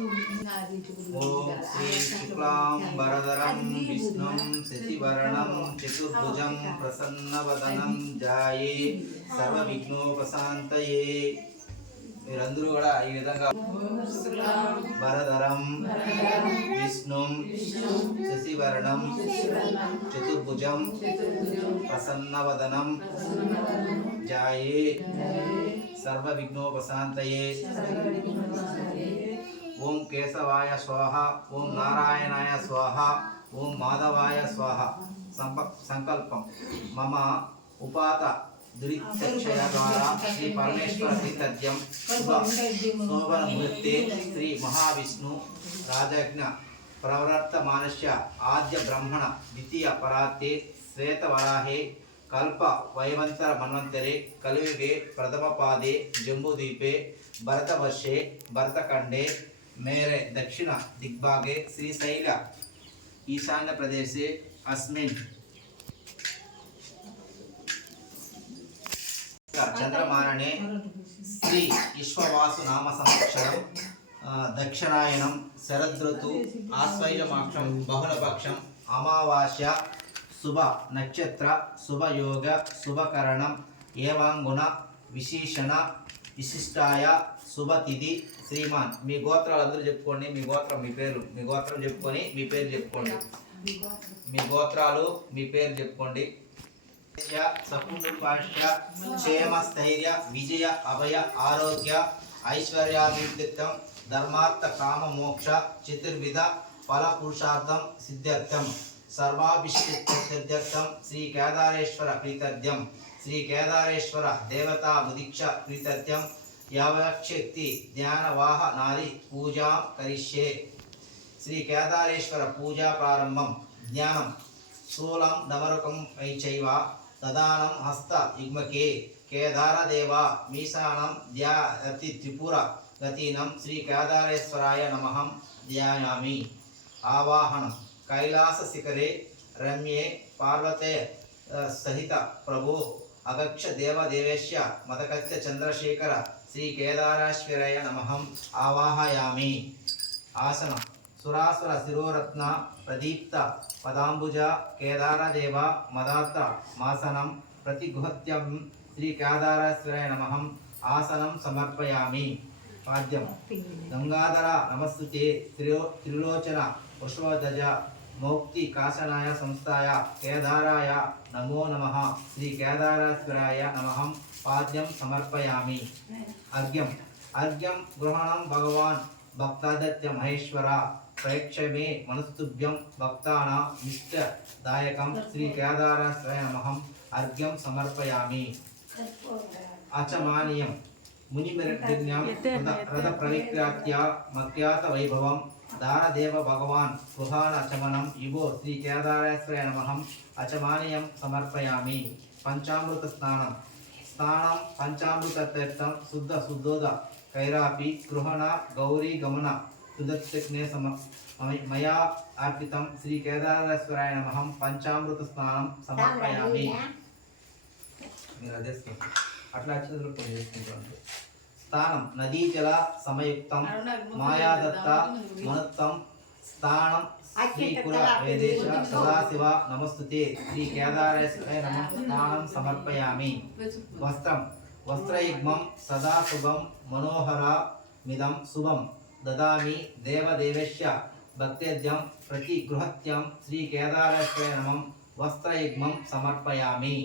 ఓం శ్రీ శుక్లాం వరదరం విష్ణుం శశివర్ణం చతుర్భుజం ప్రసన్నవదనం ధ్యాయే సర్వ విఘ్నోపశాంతయే. మీరందరూ కూడా ఈ విధంగా వరదరం విష్ణుం శశివర్ణం చతుర్భుజం ప్రసన్నవదనం ధ్యాయే సర్వ విఘ్నోపశాంతయే. ఓం కేశవాయ స్వాహ, ఓం నారాయణాయ స్వాహ, ఓం మాధవాయ స్వాహ. సంకల్పం మమ ఉపాత దురితక్షయ ద్వారా శ్రీ పరమేశ్వర ప్రీతజ్యం శోభన ముహూర్తే శ్రీ మహావిష్ణు రాజజ్ఞ ప్రవర్తమానస్య ఆద్య బ్రహ్మణ ద్వితీయ పరాత్తే శ్వేతవరాహే కల్ప వైవంతర మన్వంతరే కలియుగే ప్రథమ పాదే జంబూద్వీపే భరతవర్షే భరతఖండే మేరే దక్షిణ దిగ్భాగే శ్రీశైల ఈశాన్య ప్రదేశే అస్మిన్ చంద్రమాననే శ్రీ విశ్వవాసు నామ సంవత్సరం దక్షిణాయనం శరదృతు ఆశ్వయుజమాక్షం బహుళపక్షం అమావాస్య శుభ నక్షత్ర శుభయోగ శుభకరణం ఏవాంగుణ విశేషణ విశిష్టాయ శుభతిథి. శ్రీమాన్ మీ గోత్రాలు అందరూ చెప్పుకోండి. మీ గోత్రం మీ పేరు, మీ గోత్రం చెప్పుకొని మీ పేరు చెప్పుకోండి. మీ గోత్రాలు మీ పేరు చెప్పుకోండి. సకుటుంబాశ్య క్షేమ స్థైర్య విజయ అభయ ఆరోగ్య ఐశ్వర్యాభివృద్ధిత్వం ధర్మార్థ కామ మోక్ష చతుర్విధ ఫల పురుషార్థం సిద్ధ్యర్థం సర్వాభిష్టిత్యర్థం శ్రీ కేదారేశ్వర ప్రీతర్థ్యం శ్రీ కేదారేశ్వర దేవతా ముదీక్ష ప్రీతర్థ్యం యావశక్తి జ్ఞానవాహ నారి పూజా కరిష్యే. శ్రీ కేదారేశ్వర పూజా ప్రారంభం. జ్ఞానం శూలం డమరుకం వైచైవ దదానం హస్త యుగ్మకే కేదారదేవ మీశానం ధ్యాతి త్రిపుర గతీనం శ్రీ కేదారేశ్వరాయ నమః ధ్యాయామి. ఆవాహనం కైలాస శిఖరే రమ్యే పార్వతే సహిత ప్రభో అగక్ష దేవదేవేశ్య మదకత్య చంద్రశేఖర శ్రీ కేదారేశ్వరాయ నమః ఆవాహయామి. ఆసనం సురాసుర శిరోరత్న ప్రదీప్త పదాంబుజ కేదారదేవ మదార్థ మాసనం ప్రతిగుహత్యం శ్రీ కేదారేశ్వరాయ నమః ఆసనం సమర్పయామి. పాద్యం గంగాధర నమస్తుతే త్రిలోచన పుష్పధ్వజ మౌక్తి కాశనాయ సంస్థాయ కేదారాయ నమో నమః శ్రీ కేదారేశ్వరాయ నమః పాద్యం సమర్పయామి. అర్ఘ్యం అర్ఘ్యం గృహణం భగవాన్ భక్తాదత్య మహేశ్వర ప్రేక్షమే మనస్తుభ్యం భక్తానాం ఇష్టదాయకం శ్రీ కేదారేశ్వరాయ నమః అర్ఘ్యం సమర్పయామి. అచమానీయం మునిమిరజ్ఞం రథ ప్రవిఖ్యాత్య మఖ్యాత వైభవం దానదేవ భగవాన్ గృహాన చమనం ఇవో శ్రీ కేదారేశ్వరాయ నమః అచమానీయం సమర్పయామి. పంచామృత స్నానం స్నానం పంచామృత తీర్థం శుద్ధ శుద్ధోద కైరాపి గృహణ గౌరీ గమన సుదక్షిణే మయా అర్పితం శ్రీ కేదారేశ్వరాయ నమః పంచామృత స్నానం సమర్పయామి. మీరు అదే అట్లా చేసుకుంటారు. స్థానం నదీజల సమయుక్తం మాయాదత్త మనుత్తం స్థానం శ్రీపుర వేదేశ సదాశివ నమస్తుతే శ్రీ కేదారేశ్వరాయ నమః స్నానం సమర్పయామి. వస్త్రం వస్త్రయుగ్మం సదా శుభం మనోహర మిదం శుభం దదామి దేవదేవేశ్య భక్తేద్యం ప్రతిగృహత్యం శ్రీ కేదారేశ్వరాయ నమః వస్త్రయుగ్మం సమర్పయామి.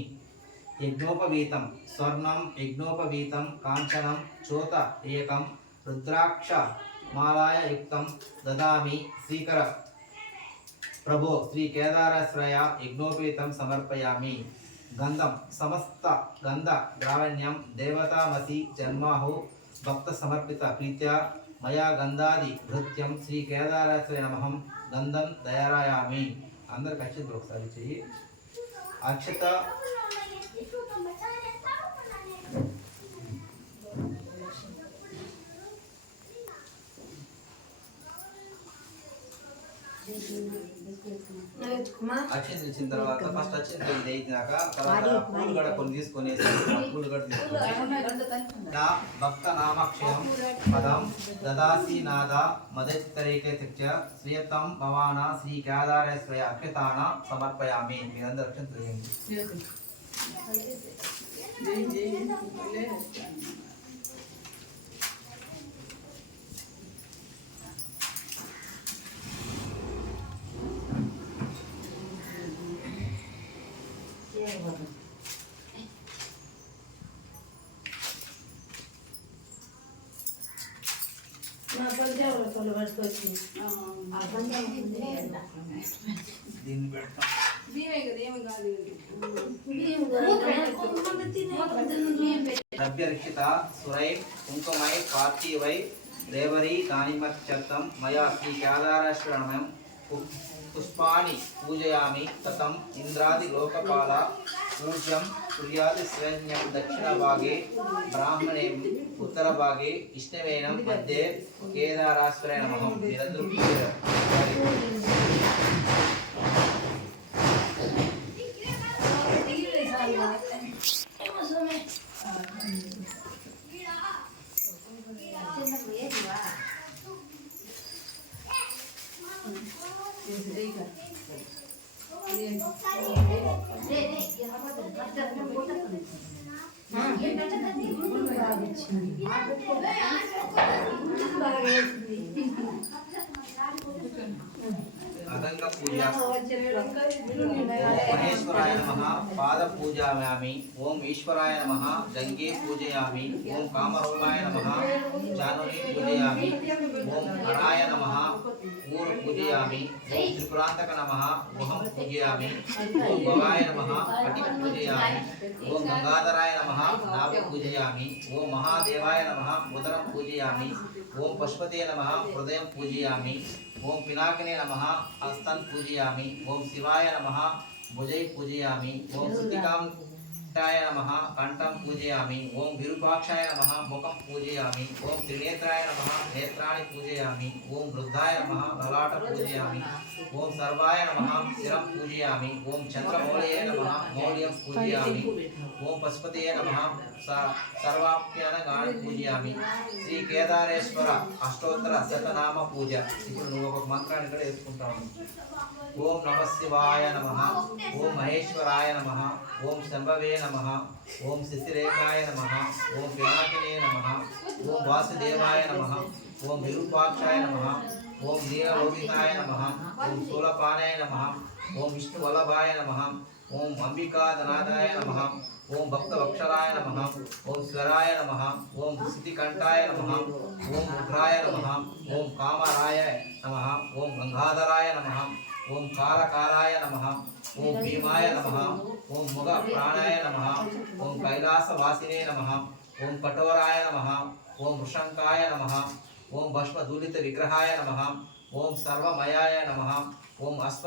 యజ్ఞోపవీతం స్వర్ణం యజ్ఞోపవీతం కాంచనం చోత ఏకం రుద్రాక్ష మాలాయ యుక్తం దదామి శ్రీకర ప్రభో శ్రీ కేదారేశ్వరాయ యజ్ఞోపవీతం సమర్పయామి. గంధం సమస్త గంధ ద్రావణ్యం దేవతామసి జన్మాహు భక్త సమర్పిత ప్రీత్యా మయా గంధాది భృత్యం శ్రీ కేదారేశ్వరాయ నమః గంధం దయారాయామి. అందరికి అక్షతలు ఒకసారి చెయ్యి. అక్షత అక్షింతలు ఇచ్చిన తర్వాత ఫస్ట్ అక్షింతలు వేయించాక తర్వాత పూలు గడ కొన్ని తీసుకొని పూలు గడ తీసుకొని నా భక్త నామక్షయం పదం దదాసి నాద మదత్తరైకైత్య శ్రీయతం భవాన శ్రీ కేదారేశ్వర అక్షతాన సమర్పయామి. మీరందరూ అక్షింతలు వేయండి. దీన్ని పెడతాం. ద్రవ్యరక్షిత సురై కుంకుమై పార్థివై రేవరీ దానిమచ్చత్తం మయా శ్రీ కేదారేశ్వరణమయం పుష్పాణి పూజయామి. తతం ఇంద్రాది లోకపాల పూజ్యం సూర్యాది శ్రేణ్యం దక్షిణభాగే బ్రాహ్మణే ఉత్తరభాగే ఇష్టవేనం మధ్యే కేదారేశ్వరాయ నమః. మీరందరూ అదంగ పూజ. మహేశ్వరాయ నమః పాద పూజయామి. ఓం ఈశ్వరాయ నమః జంగే పూజయామి. ఓం కామరూపాయ నమః జానుని పూజయామి. ఓం హరాయ నమః ఊరు పూజయామి. ఓం త్రిపురాంతక నమః గుహం పూజయామి. ఓం భవాయ నమః పటి పూజయామి. ఓం గంగాధరాయ నమః నాభి పూజయామి. ఓం మహాదేవాయ నమః ఉదరం పూజయామి. ఓం పశుపతే నమః హృదయం పూజయామి. ఓం పినాకినే నమః హస్తం పూజయామి. ఓం శివాయ నమః భుజై పూజయామి. ఓం శృతికాంతాయ నమః కంఠం పూజయామి. ఓం విరూపాక్షాయ నమః ముఖం పూజయామి. ఓం త్రినేత్రాయ నమః నేత్రాణి పూజయామి. ఓం వృద్ధాయ నమః లలాట పూజయామి. ఓం సర్వాయ నమః శిరం పూజయామి. ఓం చంద్రమౌళయే నమః మౌళ్యం పూజయామి. ఓం పశుపతయే నమః సర్వాప్యాన గాన పూజయామి. శ్రీ కేదారేశ్వర అష్టోత్తర శతనామ పూజ. ఇప్పుడు నువ్వు ఒక మంత్రాన్ని కూడా వేసుకుంటావు. ఓం నమ శివాయ నమః. ఓం మహేశ్వరాయ నమః. ఓం శంభవే నమః. ఓం శశిరేఖాయ నమః. ఓం పినాకినే నమః. ఓం వాసుదేవాయ నమః. ఓం విరూపాక్షాయ నమః. ఓం నీలలోహితాయ నమః. ఓం శూలపానాయ నమః. ఓం విష్ణువల్లభాయ నమః. ఓం అంబికాధనాథాయ నమః. ఓం భక్తవక్షరాయ నమః. ఓం స్వరాయ నమః. ఓం స్థితికంఠాయ నమః. ఓం ఉగ్రాయ నమః. ఓం కామరాయ నమః. ఓం గంగాధరాయ నమః. ఓం కారకారాయ నమః. ఓం భీమాయ నమః. ఓం ముగ ప్రాణాయ నమః. ఓం కైలాసవాసినే నమః. ఓం కఠోరాయ నమః. ఓం వృషంకాయ నమః. ఓం భస్మధూలిత విగ్రహాయ నమః. ఓం సర్వమయాయ నమః. ఓం అశ్వ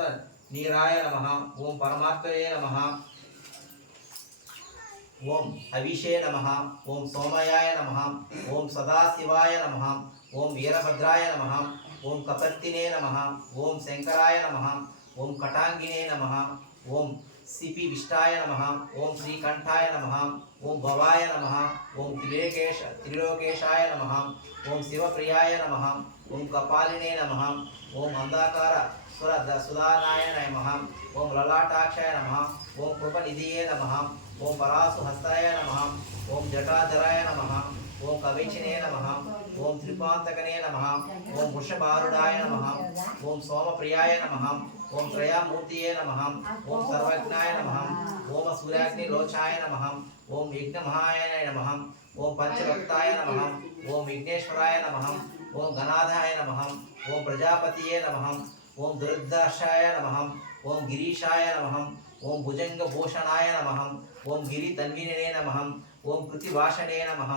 నీరాయ నమః. ఓం పరమాత్మనే నమః. ఓం హవిషే నమః. ఓం సోమయాయ నమః. ఓం సదాశివాయ నమః. ఓం వీరభద్రాయ నమః. ఓం కపర్తినే నమః. ఓం శంకరాయ నమః. ఓం కటాంగినే నమః. ఓం సిపి విష్టాయ నమః. ఓం శ్రీకంఠాయ నమః. ఓం భవాయ నమః. ఓం త్రిలోకేశాయ నమః. ఓం శివప్రియాయ నమః. ఓం కపాలినే నమః. ఓం అంధాకార సుధానాయ నమః. ఓం లలాటాక్షాయ నమః. ఓం కృపనిధియే నమః. ఓం పరాసుహస్తాయ నమః. ఓం జటాధరాయ నమః. ఓం కవిచినే నమః. ఓం త్రిపాంతకనే నమః. ఓం వృషభారుడాయ నమః. ఓం సోమప్రియాయ నమః. ఓం త్రయామూర్తియే నమః. ఓం సర్వజ్ఞాయ నమః. ఓం సూర్యాగ్నిలోచాయ నమః. ఓం యజ్ఞమహాయ నమః. ఓం పంచభక్తాయ నమః. ఓం విఘ్నేశ్వరాయ నమః. ఓం గణాధాయ నమః. ఓం ప్రజాపతియే నమః. ఓం దుర్దర్శాయ నమః. ఓం గిరీశాయ నమః. ఓం భుజంగభూషణాయ నమః. ఓం గిరితన్వినే నమః. ఓం కృతిభాషణే నమః.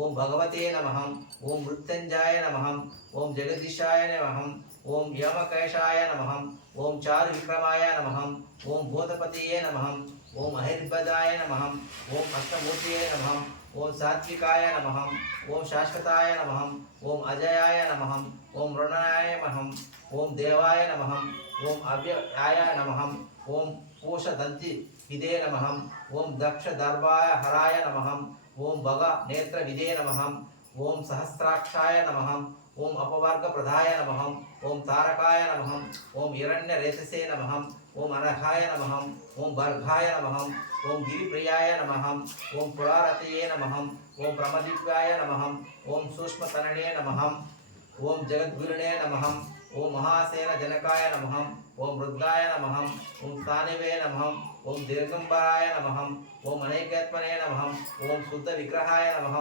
ఓం భగవతే నమః. ఓం మృత్యుంజయాయ నమః. ఓం జగదీశాయ నమః. ఓం యమకేశాయ నమః. ఓం చారు విక్రమాయ నమః. ఓం భూతపతియే నమః. ఓం అహిర్భదాయ నమః. ఓం అష్టమూర్తియే నమః. ఓం సాత్వికాయ నమః ఓం శాశ్వతాయ నమః ఓం అజయాయ నమః ఓం మృణాయ నమః ఓం దేవాయ నమః ఓం అవ్యయాయ నమః ఓం పూషదంతి విదే నమః ఓం దక్ష దర్భాయ హరాయ నమః ఓం భగ నేత్ర విదే నమః ఓం సహస్రాక్షాయ నమః ఓం అపవర్గ ప్రదాయ నమః ఓం తారకాయ నమః ఓం హిరణ్య రేతసే నమః ఓం అనఘాయ నమః ఓం భర్గాయ నమః ఓం గిరిప్రియాయ నమః ఓం పురారతయే నమః ఓం ప్రమదివ్యాయ నమః ఓం సూక్ష్మతరణే నమః ఓం జగద్గురునే నమః ఓం మహాసేన జనకాయ నమః ఓం రుద్రాయ నమః ఓం స్థానివే నమః ఓం దీర్ఘంబరాయ నమః ఓం అనేకత్మనే నమః ఓం శుద్ధ విగ్రహాయ నమః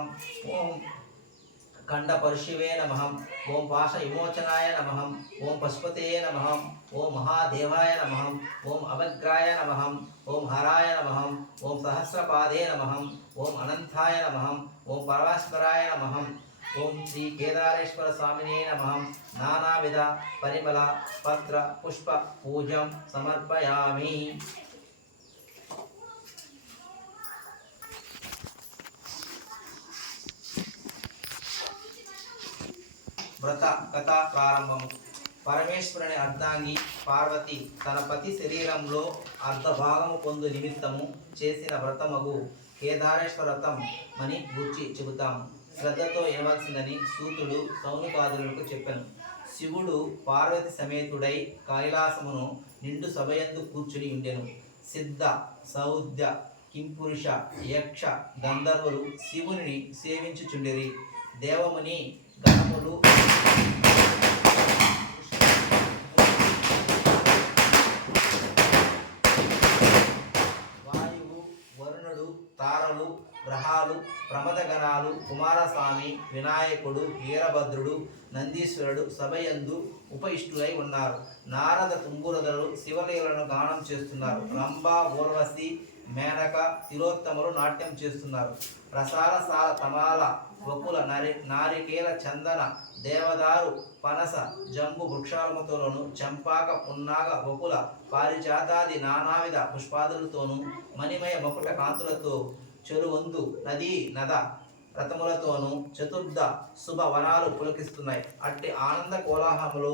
ఓం ఖండ పరుషివే నమః ఓం పాశ విమోచనాయ నమః ఓం పశుపతయే నమః ఓం మహాదేవాయ నమః ఓం అవగ్రాయ నమః ఓం హరాయ నమః ఓం సహస్రపాదే నమః ఓం అనంతాయ నమః ఓం పరమేశ్వరాయ నమః ఓం శ్రీ కేదారేశ్వర స్వామినే నమః నానావిధ పరిమళ పత్ర పుష్ప పూజం సమర్పయామి. వ్రత కథ ప్రారంభము. పరమేశ్వరుని అర్ధాంగి పార్వతి తన పతి శరీరంలో అర్ధభాగము పొందు నిమిత్తము చేసిన వ్రతమగు కేదారేశ్వర వ్రతం అని గూర్చి చెబుతాము. శ్రద్ధతో ఏమవలసిందని సూతుడు సౌనికాదులకు చెప్పాను. శివుడు పార్వతి సమేతుడై కైలాసమును నిండు సభయందు కూర్చుని ఉండెను. సిద్ధ సౌద్య కింపురుష యక్ష గంధర్వులు శివుని సేవించుచుండిరి. దేవముని గణములు వాయువు వరుణుడు తారలు గ్రహాలు ప్రమదగణాలు కుమారస్వామి వినాయకుడు వీరభద్రుడు నందీశ్వరుడు సభయందు ఉపయిష్టులై ఉన్నారు. నారద తుంబురదలు శివలీలను గానం చేస్తున్నారు. రంభ ఊర్వశి మేనక తిలోత్తములు నాట్యం చేస్తున్నారు. రసాల తమాల వకుల నారికేల చందన దేవదారు పనస జంబు వృక్షాలముతోను చంపాక పున్నాగ వకుల పారిజాతాది నానావిధ పుష్పాదులతోనూ మణిమయ మకుట కాంతులతో చెరువందు నదీ నద రథములతోనూ చతుర్థ శుభ వనాలు పులకిస్తున్నాయి. అట్టి ఆనంద కోలాహములో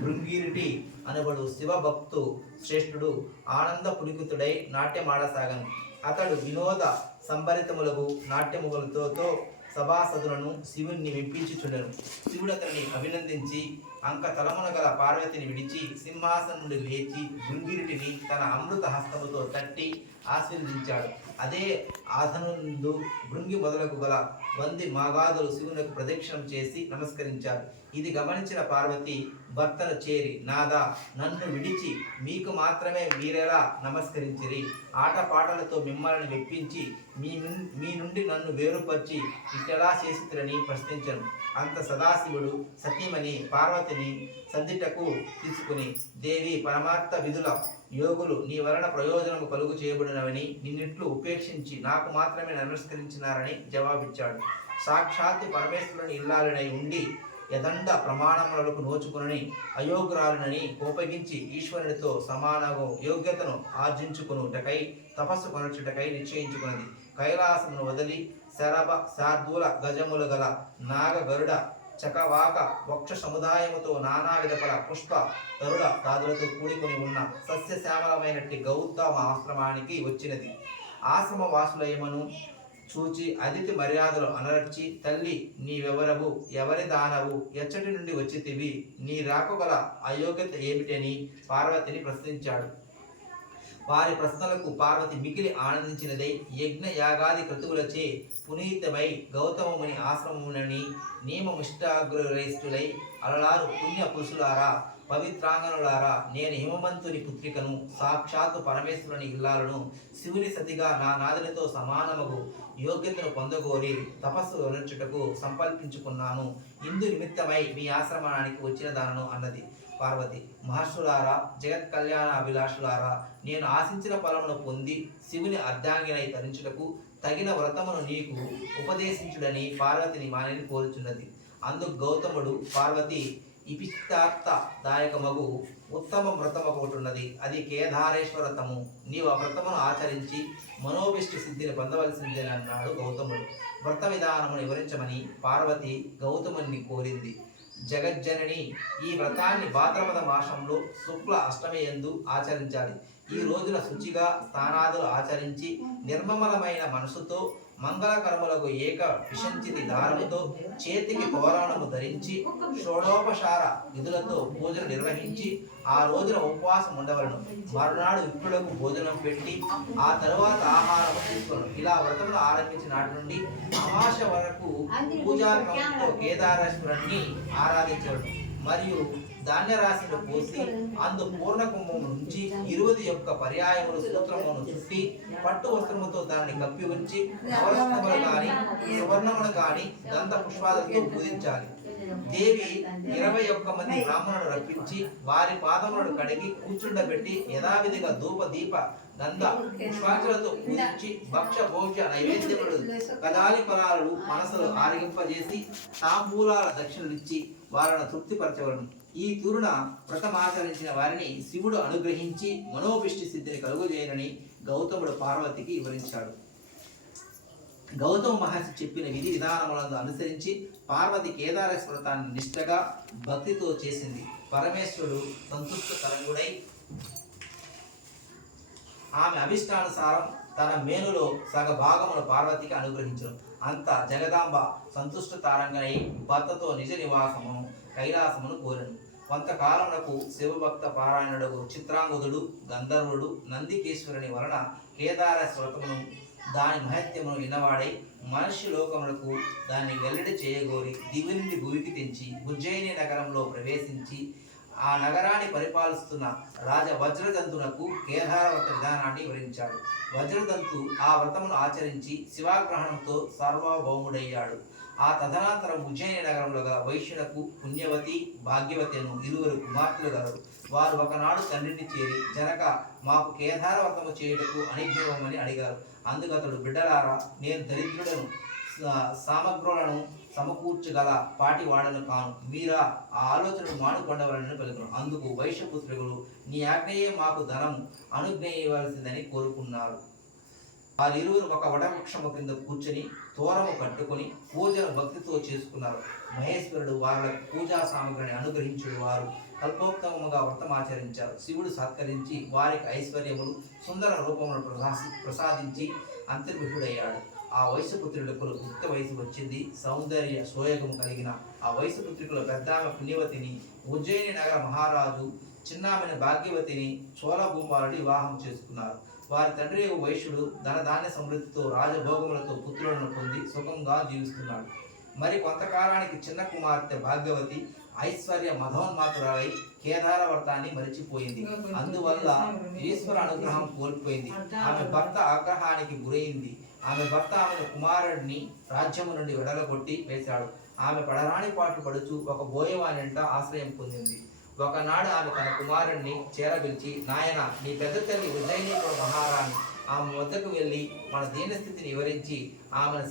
భృంగిరిటి అనబడు శివభక్తు శ్రేష్ఠుడు ఆనంద పులికితుడై నాట్యమాడసాగను. అతడు వినోద సంభరితములకు నాట్యములతో సభాసదులను శివుణ్ణి మెప్పించుచుండెను. శివుడు అతన్ని అభినందించి అంక తలమున గల పార్వతిని విడిచి సింహాసనం నుండి లేచి భృంగిరిటిని తన అమృత హస్తముతో తట్టి ఆశీర్వదించాడు. అదే ఆసనందు భృంగి మొదలకు గల వంది మాగాదులు శివునికి ప్రదక్షిణం చేసి నమస్కరించారు. ఇది గమనించిన పార్వతి భర్తను చేరి, నాదా, నన్ను విడిచి మీకు మాత్రమే మీరెలా నమస్కరించిరి? ఆటపాటలతో మిమ్మల్ని మెప్పించి మీ నుండి నన్ను వేరుపరిచి ఇటెలా చేసిరని ప్రశ్నించను. అంత సదాశివుడు సతీమణి పార్వతిని సందిటకు తీసుకుని, దేవి, పరమార్థ విధుల యోగులు నీ వలన ప్రయోజనము కలుగు చేయబడినవని నిన్నిట్లు ఉపేక్షించి నాకు మాత్రమే నమస్కరించినారని జవాబిచ్చాడు. సాక్షాత్తు పరమేశ్వరుని ఇల్లాలనై ఉండి యదండ ప్రమాణములకు నోచుకునని అయోగ్రాలనని కోపగించి ఈశ్వరునితో సమానము యోగ్యతను ఆర్జించుకునుటకై తపస్సు కొనచుటకై నిశ్చయించుకున్నది. కైలాసమును వదిలి శరభ శార్దూల గజములు గల నాగ గరుడ చకవాక వక్ష సముదాయముతో నానావిధ ఫల పుష్ప తరుడ దాదులతో కూడుకుని ఉన్న సస్యశ్యామలమైనట్టి గౌతమ ఆశ్రమానికి వచ్చినది. ఆశ్రమ వాసులయమును చూచి అతిథి మర్యాదలు అనర్చి, తల్లి, నీవెవరవు, ఎవరి దానవు, ఎచ్చటి నుండి వచ్చితివి, నీ రాకగల అయోగ్యత ఏమిటని పార్వతిని ప్రశ్నించాడు. వారి ప్రశ్నలకు పార్వతి మిగిలి ఆనందించినదై యజ్ఞ యాగాది క్రతువులచే పునీతమై గౌతమముని ఆశ్రమమునని నియమముష్టాగ్రస్తులై అలలారు పుణ్య పురుషులారా, పవిత్రాంగనులారా, నేను హిమవంతుని పుత్రికను, సాక్షాత్తు పరమేశ్వరుని ఇల్లాలను, శివుని సతిగా నా నాదునితో సమానముగు యోగ్యతను పొందగోరి తపస్సు వివరించుటకు సంకల్పించుకున్నాను. ఇందు నిమిత్తమై మీ ఆశ్రమానికి వచ్చిన దానను అన్నది పార్వతి. మహర్షులారా, జగత్ కళ్యాణ అభిలాషులారా, నేను ఆశించిన ఫలమును పొంది శివుని అర్ధాంగినై తరించుటకు తగిన వ్రతమును నీకు ఉపదేశించుడని పార్వతిని మానిని కోరుచున్నది. అందుకు గౌతముడు, పార్వతి, ఇపిస్తార్థదాయకమగు ఉత్తమ వ్రతం ఒకటి ఉన్నది. అది కేదారేశ్వర వ్రతము. నీవు ఆ వ్రతమును ఆచరించి మనోభిష్టి సిద్ధిని పొందవలసిందేనని అన్నాడు గౌతముడు. వ్రత విధానమును వివరించమని పార్వతి గౌతముని కోరింది. జగజ్జనని, ఈ వ్రతాన్ని భాద్రపద మాసంలో శుక్ల అష్టమి యందు ఆచరించాలి. ఈ రోజున శుచిగా స్నానాదులు ఆచరించి నిర్మలమైన మనసుతో మంగళకరములకు ఏక విశంచితి దారముతో చేతికి తోరణము ధరించి షోడోపచార విధులతో పూజలు నిర్వహించి ఆ రోజున ఉపవాసం ఉండవలను. మరునాడు విప్రులకు భోజనం పెట్టి ఆ తరువాత ఆహారం తీసుకోవడం. ఇలా వ్రతములు ఆరంభించిన నాటి నుండి అమాస వరకు పూజాక్రమంతో కేదారేశ్వరుణ్ణి ఆరాధించడం మరియు ధాన్య రాశిని పోసి అందు పూర్ణ కుంభము నుంచి 20 యొక్క పర్యాయములు సూత్రమును చుట్టి పట్టు వస్త్రముతో దాన్ని కప్పి ఉంచి నవరత్నములు గాని సువర్ణములు గాని గంధ పుష్పాలతో పూజించాలి. దేవి 21 మంది బ్రాహ్మణులను రప్పించి వారి పాదములను కడిగి కూర్చుండబెట్టి యథావిధిగా ధూప దీప గంధ పుష్పాంజలతో పూజించి భక్ష భోజ నైవేద్యములు కదాలి ఫలాలు మనసులు ఆరగింపజేసి తాంబూలాల దక్షిణలిచ్చి వారిని తృప్తిపరచవలను. ఈ తూరున వ్రతమాచరించిన వారిని శివుడు అనుగ్రహించి మనోభిష్టి సిద్ధిని కలుగజేయనని గౌతముడు పార్వతికి వివరించాడు. గౌతమ మహర్షి చెప్పిన విధి విధానములను అనుసరించి పార్వతి కేదారేశ్వర వ్రతాన్ని నిష్ఠగా భక్తితో చేసింది. పరమేశ్వరుడు సంతుష్టకరంగుడై ఆమె అభిష్టానుసారం తన మేనులో సగభాగమును పార్వతికి అనుగ్రహించను. అంత జగదాంబ సంతుష్ట తారంగనై భర్తతో నిజ నివాసమును కైలాసమును కోరెను. కొంతకాలమునకు శివభక్త పారాయణుడు చిత్రాంగుదుడు గంధర్వుడు నందికేశ్వరుని వలన కేదారేశ్వర వ్రతమును దాని మహత్యమును విన్నవాడై మనుష్య లోకములకు దాన్ని వెల్లడి చేయగోరి దివి నుండి భూమికి తెంచి ఉజ్జయిని నగరంలో ప్రవేశించి ఆ నగరాన్ని పరిపాలిస్తున్న రాజ వజ్రదంతునకు కేదార వ్రత విధానాన్ని వివరించాడు. వజ్రదంతు ఆ వ్రతమును ఆచరించి శివాగ్రహణంతో సార్వభౌముడయ్యాడు. ఆ తదనంతరం ఉజ్జయిని నగరంలో గల వైశ్యునకు పుణ్యవతి భాగ్యవతి అను 2 కుమార్తెలు గలరు. వారు ఒకనాడు తండ్రిని చేరి జనక మాకు కేదార వ్రతము చేయుటకు అనుజ్ఞమని అడిగారు. అందుకు అతడు, బిడ్డలారా, నేను దరిద్రుడను, సామగ్రులను సమకూర్చగల పాటి వాడను కాను. మీరా ఆ ఆలోచనను మానుకొండవలని పలుకును. అందుకు వైశ్యపుత్రులు, నీ ఆజ్ఞయే మాకు ధనము అనుజ్ఞయవలసిందని కోరుకున్నారు. వారిరువురు ఒక వటవృక్షము కింద కూర్చొని తోరము కట్టుకుని పూజను భక్తితో చేసుకున్నారు. మహేశ్వరుడు వారి పూజా సామగ్రిని అనుగ్రహించుడు. వారు కల్పోక్తముగా వ్రతమాచరించారు. శివుడు సత్కరించి వారికి ఐశ్వర్యములు సుందర రూపమును ప్రసాదించి అంతర్విహుడయ్యాడు. ఆ వయసుపుత్రులకు యుక్త వయసు వచ్చింది. సౌందర్య సోయగము కలిగిన ఆ వయసుపుత్రికుల పెద్దామె పుణ్యవతిని ఉజ్జయిని నగర మహారాజు చిన్నామెను భాగ్యవతిని చోళభూపాలని వివాహం చేసుకున్నారు. వారి తండ్రి వైశ్యుడు ధనధాన్య సమృద్ధితో రాజభోగములతో పుత్రులను పొంది సుఖంగా జీవిస్తున్నాడు. మరి కొంతకాలానికి చిన్న కుమార్తె భాగ్యవతి ఐశ్వర్య మధోన్మాతురాలై కేదార వ్రతాన్ని మరిచిపోయింది. అందువల్ల ఈశ్వర అనుగ్రహం కోల్పోయింది. ఆమె భర్త ఆగ్రహానికి గురైంది. ఆమె భర్త ఆమెను కుమారుడిని రాజ్యము నుండి వెడలగొట్టి వేశాడు. ఆమె పడరాని పాటు పడుచు ఒక బోయవానింట ఆశ్రయం పొందింది. ఒకనాడు ఆమె తన కుమారుడిని చేరబిల్చి, నాయన, నీ పెద్ద తల్లి ఉజ్జయినీపుర మహారాణి ఆమె వద్దకు వెళ్ళి మన దీనస్థితిని వివరించి ఆమెను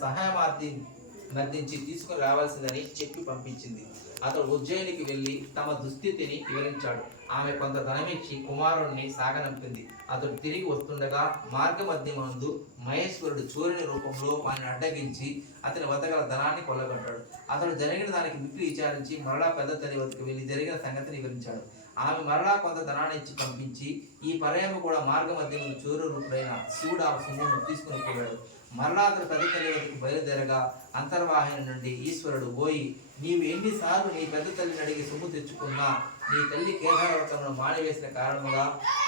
మర్దించి తీసుకుని రావాల్సిందని చెప్పి పంపించింది. అతడు ఉజ్జయినికి వెళ్ళి తమ దుస్థితిని వివరించాడు. ఆమె కొంత ధనమిచ్చి కుమారుడిని సాగనంపింది. అతడు తిరిగి వస్తుండగా మార్గమధ్యమందు మహేశ్వరుడు చోరుని రూపంలో వారిని అడ్డగించి అతని వద్దగల ధనాన్ని కొల్లగొట్టాడు. అతడు జరిగిన దానికి మిక్కిలి విచారించి మరలా పెద్ద తల్లి వద్దకు వెళ్ళి జరిగిన సంగతిని వివరించాడు. ఆమె మరలా కొంత ధనాన్ని ఇచ్చి పంపించి ఈ పర్యాయం కూడా మార్గమధ్యమును చోరు రూపుడైన శివుడు ఆ సొమ్మును తీసుకుని పోయాడు. మరలా అతడు పెద్ద తల్లి వద్దకు బయలుదేరగా అంతర్వాహిని నుండి ఈశ్వరుడు పోయి, నీవు ఎన్నిసార్లు నీ పెద్ద తల్లిని అడిగి సొమ్ము తెచ్చుకున్నా నీ తల్లి కేదార వ్రతమును మానివేసిన కారణముగా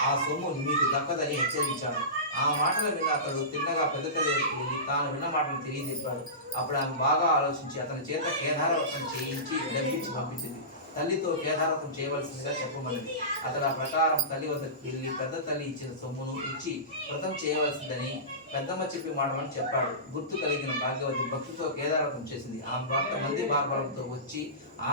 ఆ సొమ్ము మీకు దక్కదని హెచ్చరించాడు. ఆ మాటలు విన్న అతడు తిన్నగా పెద్ద తల్లి వద్దకు వెళ్ళి తాను విన్న మాటను తెలియజెప్పాడు. అప్పుడు ఆమె బాగా ఆలోచించి అతని చేత కేదార వ్రతం చేయించి డబ్బించి పంపించింది. తల్లితో కేదారవ్రతం చేయవలసిందిగా చెప్పమన్నది. అతడు ఆ ప్రకారం తల్లి వద్దకు వెళ్ళి పెద్ద తల్లి ఇచ్చిన సొమ్మును ఇచ్చి వ్రతం చేయవలసిందని పెద్దమ్మ చెప్పి మాటలను చెప్పాడు. గుర్తు కలిగిన భాగ్యవతి భక్తితో కేదారవ్రతం చేసింది. ఆమె భర్త మంది బార్బలంతో వచ్చి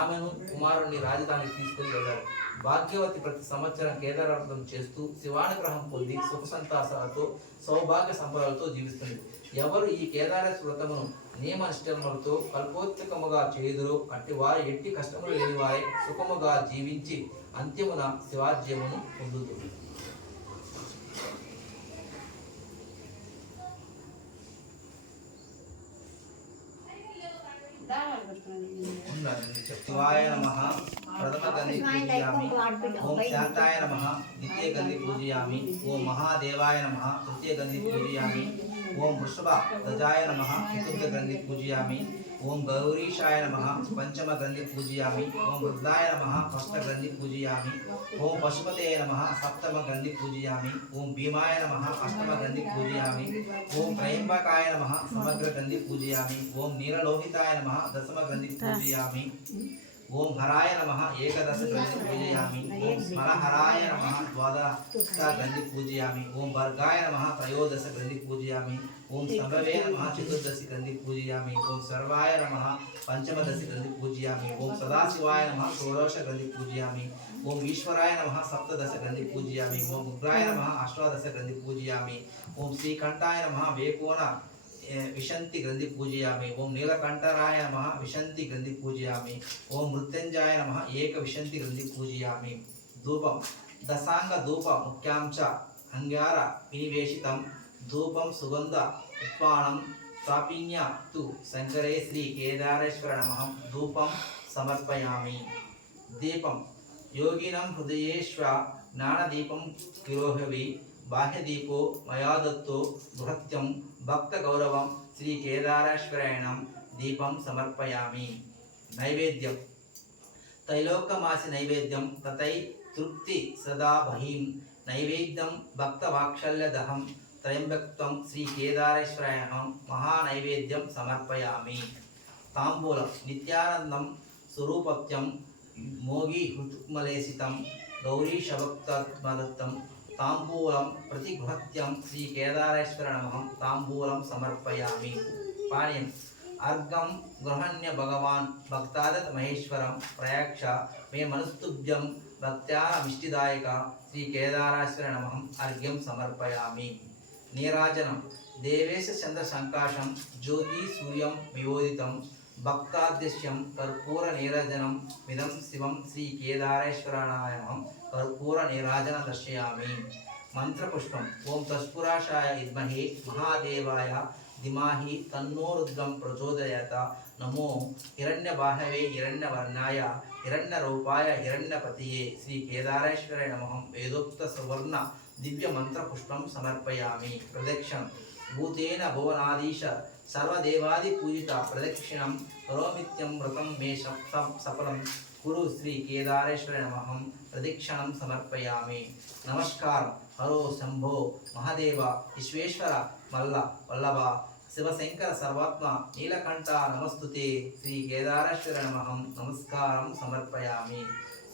ఆమెను కుమారుణ్ణి రాజధానికి తీసుకుని వెళ్ళారు. భాగ్యవతి ప్రతి సంవత్సరం కేదారవ్రతం చేస్తూ శివానుగ్రహం పొంది సుఖ సంతాసాలతో సౌభాగ్య సంపదలతో జీవిస్తుంది. ఎవరు ఈ కేదారేశ్వర వ్రతమును నియమనిష్టములతో కల్పోత్సుకముగా చేయుదురో అట్టి వారు ఎట్టి కష్టములు లేని వారే సుఖముగా జీవించి అంత్యమున శివాజ్యమును పొందుదురు. శివాయ నమః ప్రథమ గంధి పూజయామి. ఓం శాంతాయ నమః ద్వితీయ గంధి పూజయామి. ఓం మహాదేవాయ నమః తృతీయ గంధి పూజయామి. ఓం వృషభ ధ్వజాయ నమః చతుర్థ గంధి పూజయామి. ఓం గౌరీశాయ నమః పంచమ గంధి పూజయామి. ఓం వృద్ధాయ నమః షష్ఠ గంధి పూజయామి. ఓం పశుపతయే నమః సప్తమ గంధి పూజయామి. ఓం భీమాయ నమః అష్టమ గంధి పూజయామి. ఓం త్రయంబకాయ నమః సమగ్ర గంధి పూజయామి. ఓం నీలలోహితాయ నమః దశమ గంధి పూజయామి. ఓం హరాయ నమః ఏకదశ గంధి పూజయామి. ఓం స్మరహరాయ నమః ద్వాదశ గంధి పూజయామి. ఓం వర్గాయ నమః త్రయోదశ గంధి పూజయామి. ఓం సంభవే నమః చతుర్దశి గంధి పూజయామి. ఓం సర్వాయ నమః పంచమదశి గంధి పూజయామి. ఓం సదాశివాయ నమః షోడశ గంధి పూజయామి. ఓం ఈశ్వరాయ నమః సప్తదశ గంధి పూజయామి. ఓం ఉగ్రాయ నమః అష్టాదశ గంధి పూజయామి. ఓం శ్రీకంఠాయ నమః వేకోన విశంతి గ్రంథి పూజయామి. ఓం నీలకంఠరాయ నమః విశంతి గ్రంథి పూజయామి. ఓం మృత్యుంజయాయ నమః ఏక విశంతి గ్రంథి పూజయామి. ధూపం దశాంగ ధూప ముఖ్యాంశ అంగార వినివేశితం ధూపం సుగంధ ఉత్పానం స్థాపిన్య తు శంకరే శ్రీ కేదారేశ్వర నమః ధూపం సమర్పయామి. దీపం యోగినం హృదయేశ్వ జ్ఞానదీపం కిరోహవి బాహ్యదీపో మయా దత్తో బృహత్యం భక్త గౌరవం శ్రీ కేదారేశ్వరాయణం దీపం సమర్పయామి. నైవేద్యం తైలోకమాసి నైవేద్యం తతై తృప్తి సదా బహీం నైవేద్యం భక్త వాత్సల్యదహం త్రయంబక్త్వం శ్రీ కేదారేశ్వరాయణం మహానైవేద్యం సమర్పయామి. తాంబూలం నిత్యానందం స్వరూపత్యం మోగి హృతుక్మలేసితం గౌరీశభక్తమదత్తం తాంబూలం ప్రతిగృహత్యం శ్రీ కేదారేశ్వర నమః తాంబూలం సమర్పయామి. పానీయం అర్ఘం గృహణ్య భగవాన్ భక్తాదత్ మహేశ్వరం ప్రయాక్ష మే మనస్తుభ్యం భక్త్యానమిష్టిదాయక శ్రీ కేదారేశ్వర నమః అర్ఘ్యం సమర్పయామి. నీరాజనం దేవేశ చంద్ర సంకాశం జ్యోతి సూర్యం వివోదితం భక్తాద్యశ్యం కర్పూర నీరాజనం మిదం శివం శ్రీ కేదారేశ్వరాయ నమః కర్పూర నీరాజన దర్శయామి. మంత్రపుష్పం ఓం తస్పురాశాయ విద్మహే మహాదేవాయ ధిమహి తన్నో రుద్రం ప్రచోదయాత్ నమో హిరణ్యబాహవే హిరణ్యవర్ణాయ హిరణ్యరూపాయ హిరణ్యపతయే శ్రీ కేదారేశ్వరాయ నమః వేదోక్త సువర్ణ దివ్య మంత్రపుష్పం సమర్పయామి. ప్రదక్షిణం భూతేన భువనాదీశ సర్వదేవాది పూజిత ప్రదక్షిణం కరోమిత్యం వ్రతం మే సఫలం కురు శ్రీ కేదారేశ్వర నమః ప్రదక్షిణం సమర్పయామి. నమస్కారం హరో శంభో మహాదేవ విశ్వేశ్వర మల్ల వల్లభ శివశంకర సర్వాత్మ నీలకంఠ నమస్తుతే శ్రీ కేదారేశ్వర నమః నమస్కారం సమర్పయామి.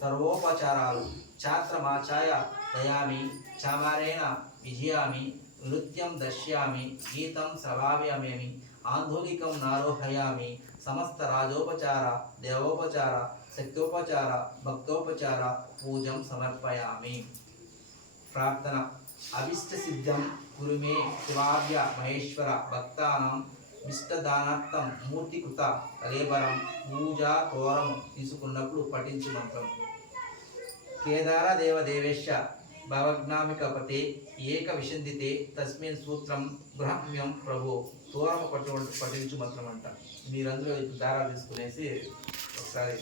సర్వోపచారాలు ఛాత్రమాచాయ దయామి చామారేణ విజయామి నృత్యం దర్శయామి గీతం శ్రవామ్యమి ఆందోళికం నారోహయామి. సమస్త రాజోపచార దేవోపచార శక్తోపచార భక్తోపచార పూజం సమర్పయామి. ప్రార్థన అభిష్ట సిద్ధం కురు మే శివార్య మహేశ్వర భక్తానాం ఇష్టదానార్థం మూర్తికృత కలేబరం పూజా తోరం తీసుకున్నప్పుడు పఠించు మంత్రం. కేదార దేవదేవేశ భవజ్ఞామికపతే ఏక విశందితే తస్మిన్ సూత్రం గృహమ్యం ప్రభు తోరమ పఠించు మంత్రం అంట. మీరందరూ దారాలు తీసుకునేసి ఒకసారి